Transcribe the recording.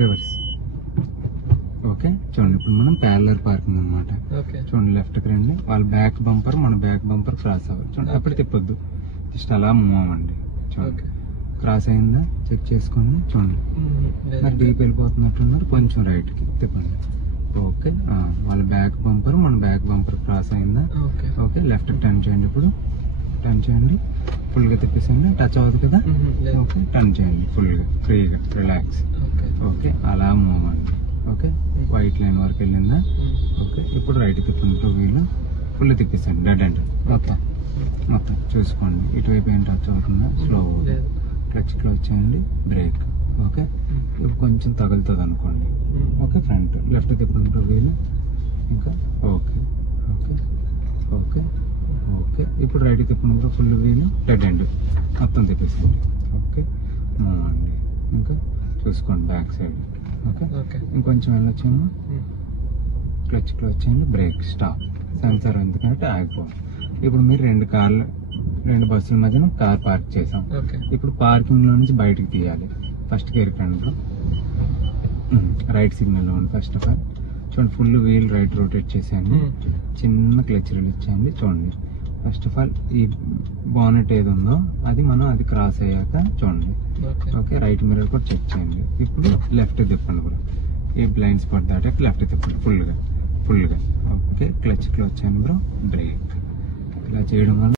Reverse. Okay చూడండి ఇప్పుడు మనం ప్యారలర్ పార్కింగ్ అనమాట. చూడండి లెఫ్ట్ కి రండి, వాళ్ళ బ్యాక్ బంపర్ మన బ్యాక్ బంపర్ క్రాస్ అవ్వాలి. చూడండి అప్పుడు తిప్పొద్దు, జస్ట్ అలా మూవ్ అవ్వండి. చూడండి క్రాస్ అయిందా చెక్ చేసుకోండి. చూడండి మరి డీప్ వెళ్ళిపోతున్నట్టున్నారు, కొంచెం రైట్ కి తిప్పండి. ఓకే వాళ్ళ బ్యాక్ బంపర్ మన బ్యాక్ బంపర్ క్రాస్ అయిందా. ఓకే లెఫ్ట్ టర్న్ చేయండి, ఇప్పుడు టర్న్ చేయండి, ఫుల్ గా తిప్పేసండి, టచ్ అవ్వదు కదా. ఓకే టర్న్ చేయండి ఫుల్ గా ఫ్రీగా రిలాక్స్. ఓకే అలా మూవ్ అవ్వండి. ఓకే వైట్ లైన్ వరకు వెళ్ళిందా. ఓకే ఇప్పుడు రైట్ తిప్పండి, టూ వీల్ ఫుల్ తిప్పేసండి డెడ్ అండ్. ఓకే మొత్తం చూసుకోండి ఇటువైపు ఏం టచ్ అవుతుందా, స్లో క్లచ్ క్లోజ్ చేయండి, బ్రేక్. ఓకే ఇప్పుడు కొంచెం తగులుతుంది అనుకోండి. ఓకే ఫ్రంట్ లెఫ్ట్ తిప్పండి, టూ వీల్ ఇంకా. ఓకే ఓకే ఓకే ఓకే ఇప్పుడు రైట్ తిప్పినప్పుడు ఫుల్ వీల్ డెడ్ ఎండ్ మొత్తం తిప్పేసండి. ఓకే అండి ఇంకా చూసుకోండి బ్యాక్ సైడ్. ఓకే ఇంకొంచెం వెళ్ళొచ్చాము, క్లచ్ క్లోజ్ చేయండి, బ్రేక్, స్టాప్. సెన్సార్ ఎందుకంటే ఆగిపోవాలి. ఇప్పుడు మీరు రెండు బస్సుల మధ్యన కార్ పార్క్ చేసాం. ఇప్పుడు పార్కింగ్ లో నుంచి బయటకు తీయాలి. ఫస్ట్ గేర్ కండి, రైట్ సిగ్నల్ లో ఉంది. ఫస్ట్ ఆఫ్ ఆల్ చూడండి ఫుల్ వీల్ రైట్ రొటేట్ చేసేయండి, చిన్న క్లచ్ రిలీజ్ చేయండి. చూడండి ఫస్ట్ ఆఫ్ ఆల్ ఈ బానెట్ ఏది ఉందో అది క్రాస్ అయ్యాక చూడండి. ఓకే రైట్ మిర్రర్ కూడా చెక్ చేయండి. ఇప్పుడు లెఫ్ట్ తిప్పండి బ్రో, ఈ బ్లైండ్ స్పాట్ దాటాక లెఫ్ట్ తిప్పండి ఫుల్గా. ఓకే క్లచ్ క్లోజ్ చేయండి బ్రో, బ్రేక్. ఇలా చేయడం వల్ల